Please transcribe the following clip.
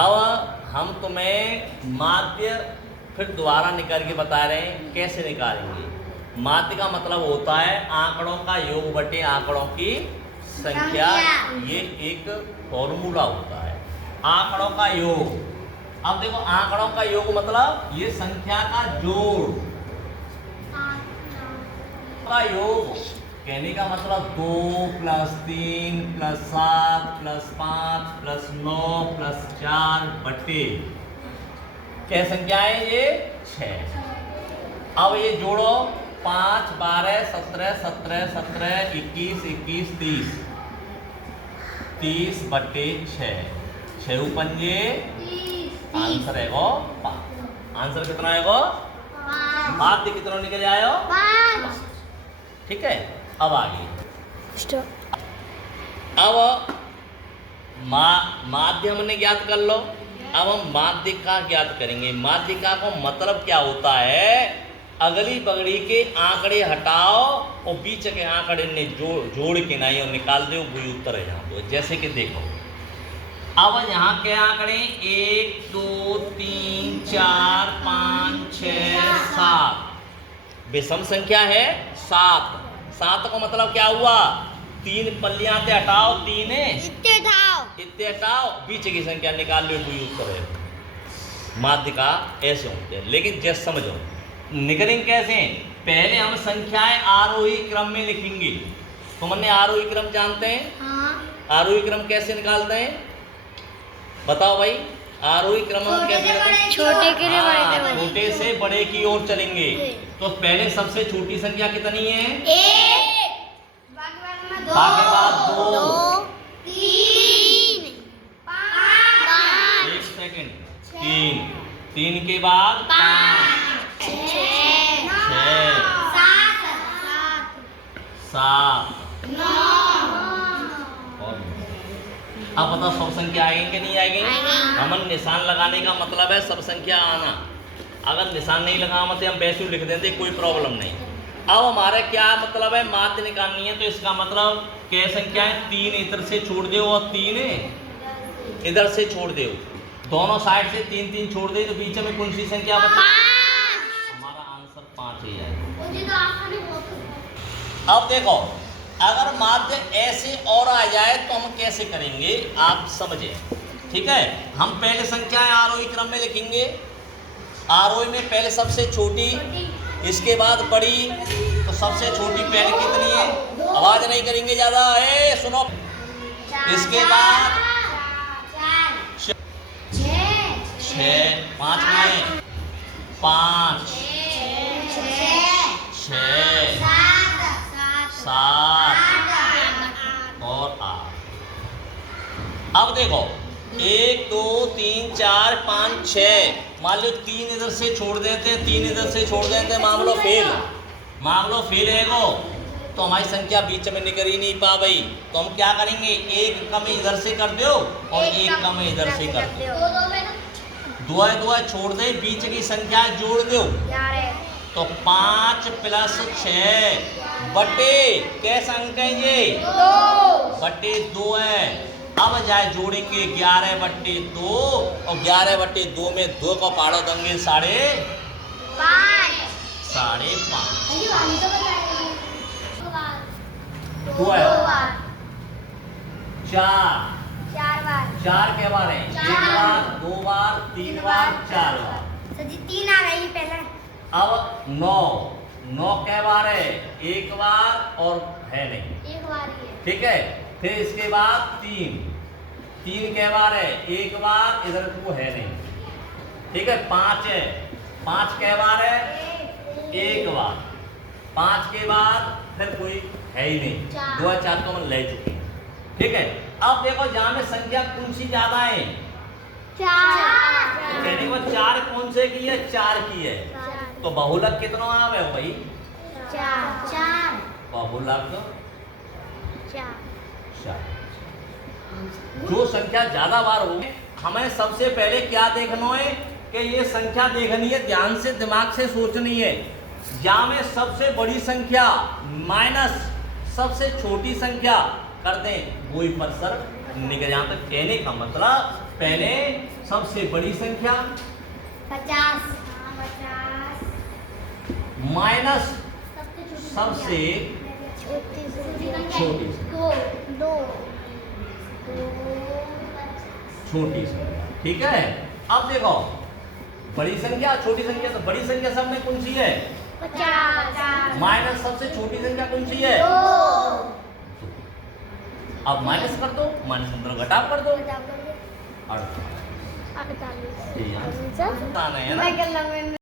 अब हम तुम्हें माध्य फिर दोबारा निकाल के बता रहे हैं कैसे निकालेंगे। माध्य का मतलब होता है आंकड़ों का योग बटे आंकड़ों की संख्या। ये एक फॉर्मूला होता है आंकड़ों का योग। अब देखो आंकड़ों का योग मतलब ये संख्या का जोड़ का योग। कहने का मतलब 2 + 3 + 7 + 5 + 9 + 4 बटे क्या संख्या है ये 6। अब ये जोड़ो 5 12 17 17 17 21 21 30 30 बटे 6 6 पंजे आंसर है वो 5। आंसर कितना है वो 5। कितना निकल जाएगा 5। ठीक है। अब आगे अब माध्यम ने ज्ञात कर लो। अब हम माध्यिका ज्ञात करेंगे। माध्यिका का मतलब क्या होता है अगली बगड़ी के आंकड़े हटाओ और बीच के आंकड़े ने जोड़ के नहीं और निकाल दो वही उत्तर है यहाँ पे। जैसे कि देखो अब यहाँ के आंकड़े 1 2 3 4 5 6 7 विषम संख्या है 7। 7 का मतलब क्या हुआ 3 पल्लियां से हटाओ 3 इतने हटाओ बीच की संख्या निकाल लो वही उत्तर है। माध्यिका ऐसे होते हैं लेकिन जैसे समझो निकलेंगे कैसे। पहले हम संख्याएं आरोही क्रम में लिखेंगे। तुमने आरोही क्रम जानते हैं? हाँ। आरोही क्रम कैसे निकालते हैं बताओ भाई। आरोही क्रम हम कैसे छोटे के लिए बड़े छोटे से बड़े की ओर चलेंगे। तो पहले सबसे छोटी संख्या कितनी है 1 बाकी बाद 2 3 5 1 सेकंड 3 3 के बाद 5 6 7 अब बताओ सब संख्या आएगी कि नहीं आएगी। हमन निशान लगाने का मतलब है सब संख्या आना। अगर निशान नहीं लगाना तो हम वैसे लिख देते कोई प्रॉब्लम नहीं। अब हमारे क्या मतलब है माध्य निकालनी है तो इसका मतलब क्या संख्या है 3 इधर से छोड़ दो और 3 इधर से छोड़ दो। दोनों साइड से 3 3 छोड़ दे तो बीच में कौन सी संख्या बचे हमारा आंसर 5 ही आएगा। अब देखो अगर माध्य ऐसे और आ जाए तो हम कैसे करेंगे आप समझे। ठीक है हम पहले संख्याएं आरोही क्रम में लिखेंगे। आरोही में पहले सबसे छोटी इसके बाद बड़ी। तो सबसे छोटी पहले कितनी है आवाज नहीं करेंगे ज्यादा सुनो। इसके बाद 6 5 में 5 6 7 और 8। अब देखो 1 2 3 4 5 6 मान लो 3 इधर से छोड़ देते 3 इधर से छोड़ देते मामलो फेल है वो। तो हमारी संख्या बीच में निकल ही नहीं पा भाई। तो हम क्या करेंगे एक कम इधर से कर दो और एक कम इधर से कर दो। दुआ छोड़ दे बीच की संख्या जोड़ दो। तो 5 + 6 बटे कैसा अंक है ये 2 बटे 2 है। अब जाए जोड़ेंगे 11 बटे 2 और 11 बटे 2 में 2 को पाड़ो देंगे 5.5 2 है 4 के बार है 1 बार 2 बार 3 बार 4 बार 3 आ रही पहले। अब 9 के बार है 1 बार और है नहीं 1 बार ही है। ठीक है। फिर इसके बाद 3 के बार है 1 बार इधर को है नहीं। ठीक है 5 है 5 के बार है 1 बार 5 के बाद फिर कोई है ही नहीं 2 4 को हम ले चुके हैं। ठीक है। अब देखो जहाँ में संख्या कौन सी ज्यादा है 4 कहने को 4 कौन से की है 4 की है। तो बहुलक कितना आवे भाई 4 बहुलक 4। जो संख्या ज्यादा बार होगी हमें सबसे पहले क्या देखना है कि ये संख्या देखनी है ध्यान से दिमाग से सोचनी है। जहाँ में सबसे बड़ी संख्या माइनस सबसे छोटी संख्या कर दें वही पर सर निकल। यहाँ तक कहने का मतलब पहले सबसे बड़ी संख्या 50 माइनस सबसे छोटी छोटी दो दो छोटी संख्या। ठीक है, अब देखो बड़ी संख्या छोटी संख्या, तो बड़ी संख्या सब में कौन सी है? 50 माइनस सबसे छोटी संख्या कौन सी है? दो अब माइनस कर दो, माइनस अंदर घटाव कर दो। 48 48 48 ये आंसर है ना। मैं कर लूंगा।